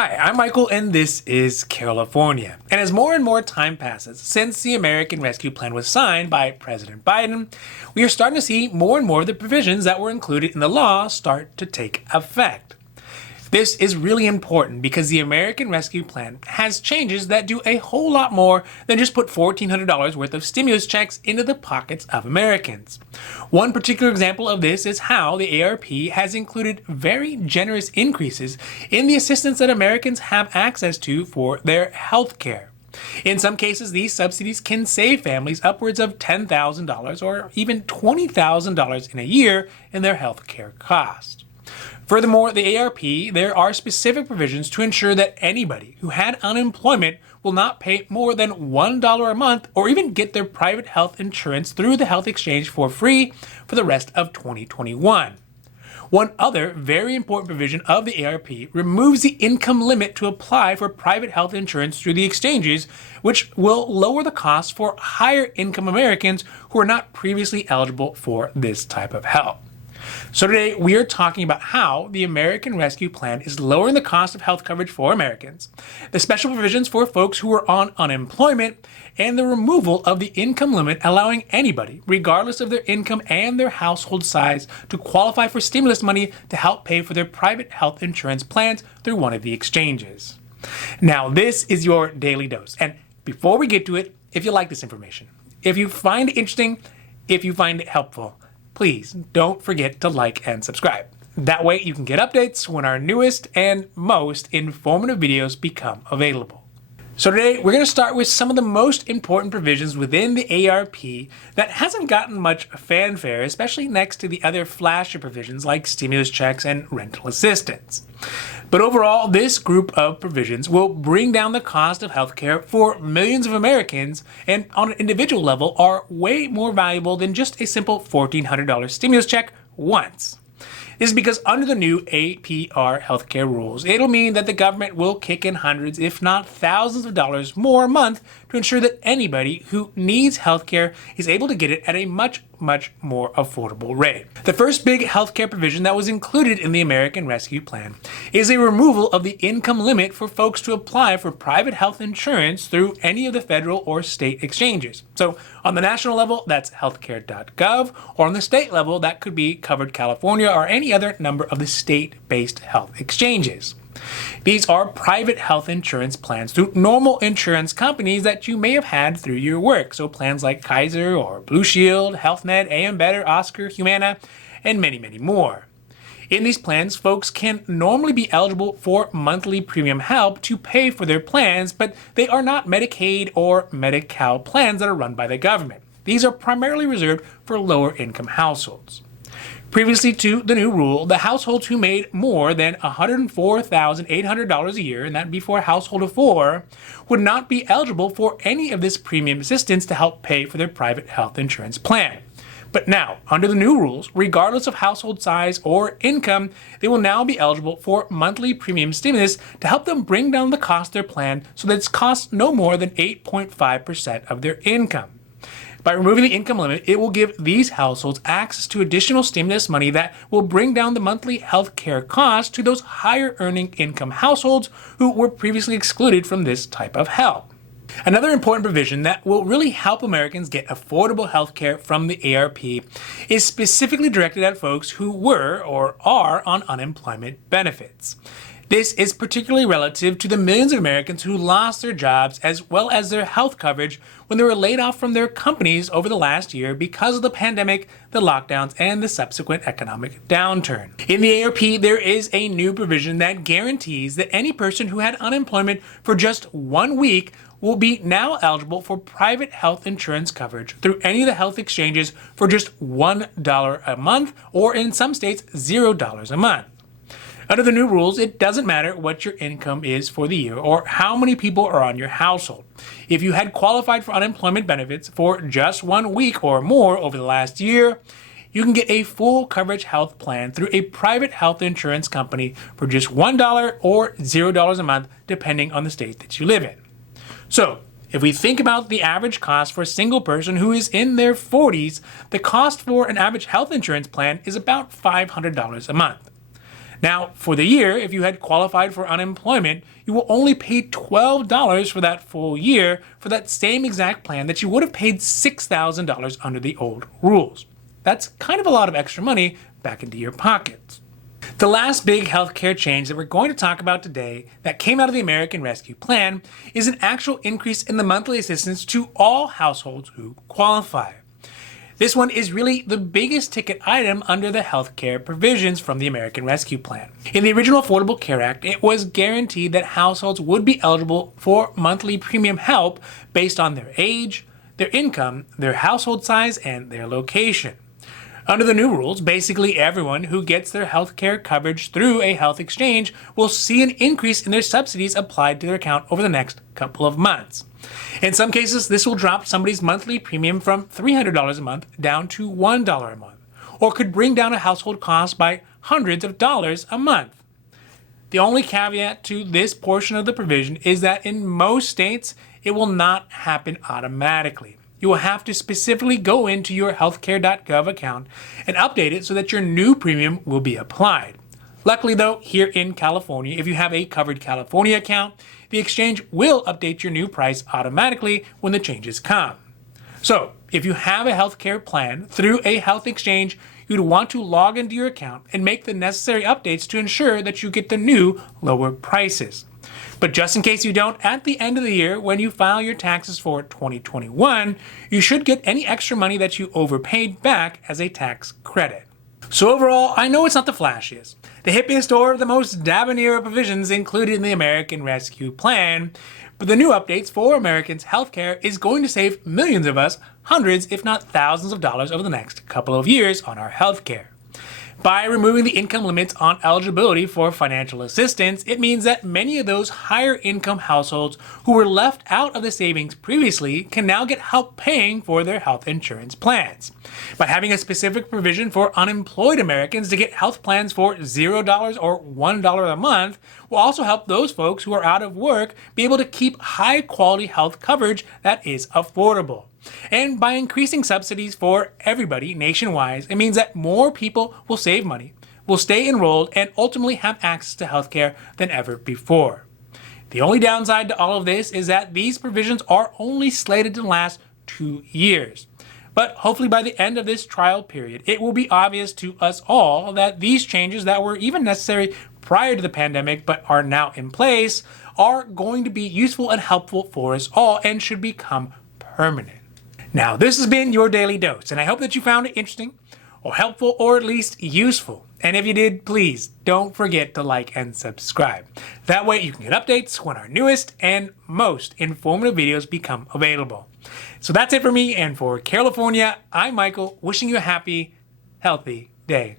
Hi, I'm Michael and this is California. And as more and more time passes since the American Rescue Plan was signed by President Biden, we are starting to see more and more of the provisions that were included in the law start to take effect. This is really important because the American Rescue Plan has changes that do a whole lot more than just put $1,400 worth of stimulus checks into the pockets of Americans. One particular example of this is how the ARP has included very generous increases in the assistance that Americans have access to for their health care. In some cases, these subsidies can save families upwards of $10,000 or even $20,000 in a year in their health care cost. Furthermore, the ARP, there are specific provisions to ensure that anybody who had unemployment will not pay more than $1 a month or even get their private health insurance through the health exchange for free for the rest of 2021. One other very important provision of the ARP removes the income limit to apply for private health insurance through the exchanges, which will lower the cost for higher income Americans who are not previously eligible for this type of help. So today we are talking about how the American Rescue Plan is lowering the cost of health coverage for Americans, the special provisions for folks who are on unemployment, and the removal of the income limit allowing anybody, regardless of their income and their household size, to qualify for stimulus money to help pay for their private health insurance plans through one of the exchanges. Now, this is your daily dose. And before we get to it, if you like this information, if you find it interesting, if you find it helpful, please don't forget to like and subscribe. That way you can get updates when our newest and most informative videos become available. So today we're going to start with some of the most important provisions within the ARP that hasn't gotten much fanfare, especially next to the other flashy provisions like stimulus checks and rental assistance. But overall, this group of provisions will bring down the cost of healthcare for millions of Americans and on an individual level are way more valuable than just a simple $1,400 stimulus check once. This is because under the new APR healthcare rules, it'll mean that the government will kick in hundreds, if not thousands of dollars more a month to ensure that anybody who needs healthcare is able to get it at a much more affordable rate. The first big healthcare provision that was included in the American Rescue Plan is a removal of the income limit for folks to apply for private health insurance through any of the federal or state exchanges. So on the national level, that's healthcare.gov, or on the state level, that could be Covered California or any other number of the state-based health exchanges. These are private health insurance plans through normal insurance companies that you may have had through your work. So plans like Kaiser or Blue Shield, HealthNet, AM Better, Oscar, Humana, and many more. In these plans, folks can normally be eligible for monthly premium help to pay for their plans, but they are not Medicaid or Medi-Cal plans that are run by the government. These are primarily reserved for lower income households. Previously to the new rule, the households who made more than $104,800 a year, and that'd be for a household of four, would not be eligible for any of this premium assistance to help pay for their private health insurance plan. But now, under the new rules, regardless of household size or income, they will now be eligible for monthly premium stimulus to help them bring down the cost of their plan so that it costs no more than 8.5% of their income. By removing the income limit, it will give these households access to additional stimulus money that will bring down the monthly health care costs to those higher earning income households who were previously excluded from this type of help. Another important provision that will really help Americans get affordable health care from the ARP is specifically directed at folks who were or are on unemployment benefits. This is particularly relative to the millions of Americans who lost their jobs as well as their health coverage when they were laid off from their companies over the last year because of the pandemic, the lockdowns, and the subsequent economic downturn. In the ARP, there is a new provision that guarantees that any person who had unemployment for just 1 week will be now eligible for private health insurance coverage through any of the health exchanges for just $1 a month, or in some states, $0 a month. Under the new rules, it doesn't matter what your income is for the year or how many people are on your household. If you had qualified for unemployment benefits for just 1 week or more over the last year, you can get a full coverage health plan through a private health insurance company for just $1 or $0 a month, depending on the state that you live in. So, if we think about the average cost for a single person who is in their 40s, the cost for an average health insurance plan is about $500 a month. Now, for the year, if you had qualified for unemployment, you will only pay $12 for that full year for that same exact plan that you would have paid $6,000 under the old rules. That's kind of a lot of extra money back into your pockets. The last big healthcare change that we're going to talk about today that came out of the American Rescue Plan is an actual increase in the monthly assistance to all households who qualify. This one is really the biggest ticket item under the healthcare provisions from the American Rescue Plan. In the original Affordable Care Act, it was guaranteed that households would be eligible for monthly premium help based on their age, their income, their household size, and their location. Under the new rules, basically everyone who gets their health care coverage through a health exchange will see an increase in their subsidies applied to their account over the next couple of months. In some cases, this will drop somebody's monthly premium from $300 a month down to $1 a month, or could bring down a household cost by hundreds of dollars a month. The only caveat to this portion of the provision is that in most states, it will not happen automatically. You will have to specifically go into your healthcare.gov account and update it so that your new premium will be applied. Luckily though, here in California, if you have a covered California account, the exchange will update your new price automatically when the changes come. So, if you have a healthcare plan through a health exchange, you'd want to log into your account and make the necessary updates to ensure that you get the new lower prices. But just in case you don't, at the end of the year, when you file your taxes for 2021, you should get any extra money that you overpaid back as a tax credit. So overall, I know it's not the flashiest, the hippiest, or the most debonair provisions included in the American Rescue Plan, but the new updates for Americans' healthcare is going to save millions of us hundreds, if not thousands of dollars over the next couple of years on our healthcare. By removing the income limits on eligibility for financial assistance, it means that many of those higher income households who were left out of the savings previously can now get help paying for their health insurance plans. By having a specific provision for unemployed Americans to get health plans for $0 or $1 a month will also help those folks who are out of work be able to keep high quality health coverage that is affordable. And by increasing subsidies for everybody nationwide, it means that more people will save money, will stay enrolled, and ultimately have access to healthcare than ever before. The only downside to all of this is that these provisions are only slated to last 2 years. But hopefully by the end of this trial period, it will be obvious to us all that these changes that were even necessary prior to the pandemic but are now in place are going to be useful and helpful for us all and should become permanent. Now, this has been your Daily Dose, and I hope that you found it interesting or helpful or at least useful. And if you did, please don't forget to like and subscribe. That way you can get updates when our newest and most informative videos become available. So that's it for me, and for California, I'm Michael, wishing you a happy, healthy day.